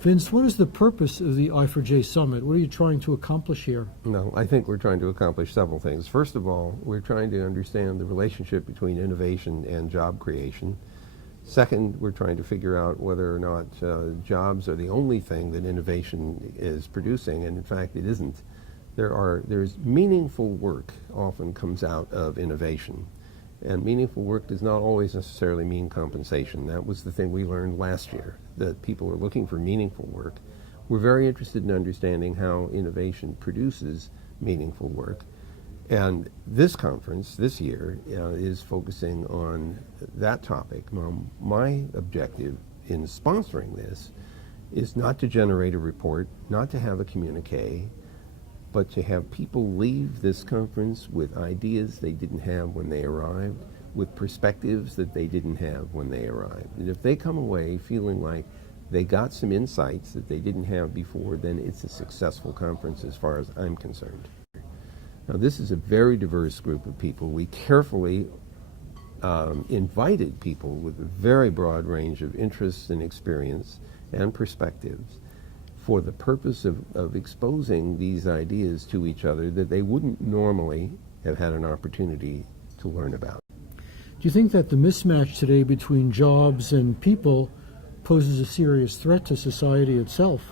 Vince, what is the purpose of the I4J Summit? What are you trying to accomplish here? No, I think we're trying to accomplish several things. First of all, we're trying to understand the relationship between innovation and job creation. Second, we're trying to figure out whether or not jobs are the only thing that innovation is producing, and in fact it isn't. There's meaningful work often comes out of innovation. And meaningful work does not always necessarily mean compensation. That was the thing we learned last year, that people are looking for meaningful work. We're very interested in understanding how innovation produces meaningful work. And this conference this year is focusing on that topic. My objective in sponsoring this is not to generate a report, not to have a communique, but to have people leave this conference with ideas they didn't have when they arrived, with perspectives that they didn't have when they arrived. And if they come away feeling like they got some insights that they didn't have before, then it's a successful conference as far as I'm concerned. Now, this is a very diverse group of people. We carefully invited people with a very broad range of interests and experience and perspectives, for the purpose of exposing these ideas to each other that they wouldn't normally have had an opportunity to learn about. Do you think that the mismatch today between jobs and people poses a serious threat to society itself?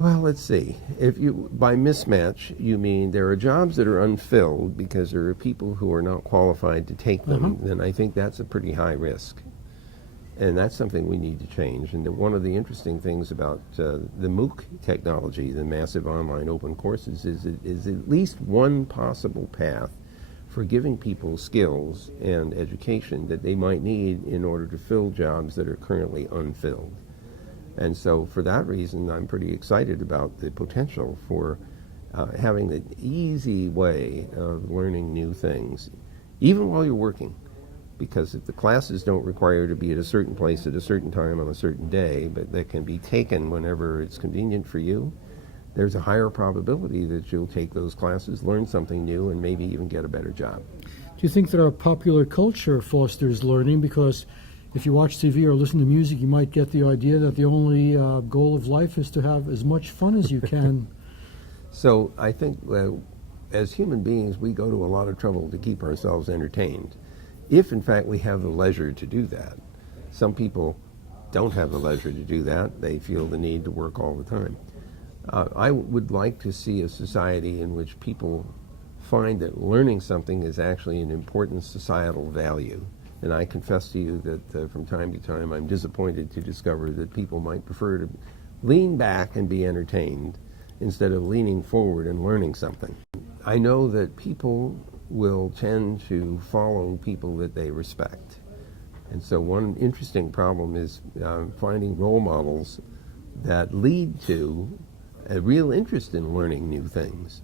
Well, let's see. By mismatch, you mean there are jobs that are unfilled because there are people who are not qualified to take them, then I think that's a pretty high risk. And that's something we need to change. And one of the interesting things about the MOOC technology, the massive online open courses, is at least one possible path for giving people skills and education that they might need in order to fill jobs that are currently unfilled. And so for that reason, I'm pretty excited about the potential for having an easy way of learning new things, even while you're working. Because if the classes don't require to be at a certain place at a certain time on a certain day, but that can be taken whenever it's convenient for you, there's a higher probability that you'll take those classes, learn something new, and maybe even get a better job. Do you think that our popular culture fosters learning? Because if you watch TV or listen to music, you might get the idea that the only goal of life is to have as much fun as you can. So I think as human beings, we go to a lot of trouble to keep ourselves entertained, if in fact we have the leisure to do that. Some people don't have the leisure to do that. They feel the need to work all the time. I would like to see a society in which people find that learning something is actually an important societal value. And I confess to you that from time to time I'm disappointed to discover that people might prefer to lean back and be entertained instead of leaning forward and learning something. I know that people will tend to follow people that they respect. And so one interesting problem is finding role models that lead to a real interest in learning new things.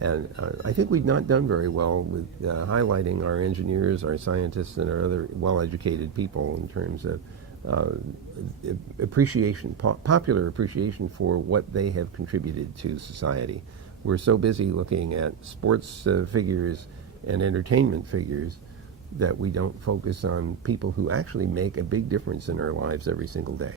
And I think we've not done very well with highlighting our engineers, our scientists, and our other well-educated people in terms of appreciation, popular appreciation for what they have contributed to society. We're so busy looking at sports figures and entertainment figures that we don't focus on people who actually make a big difference in our lives every single day.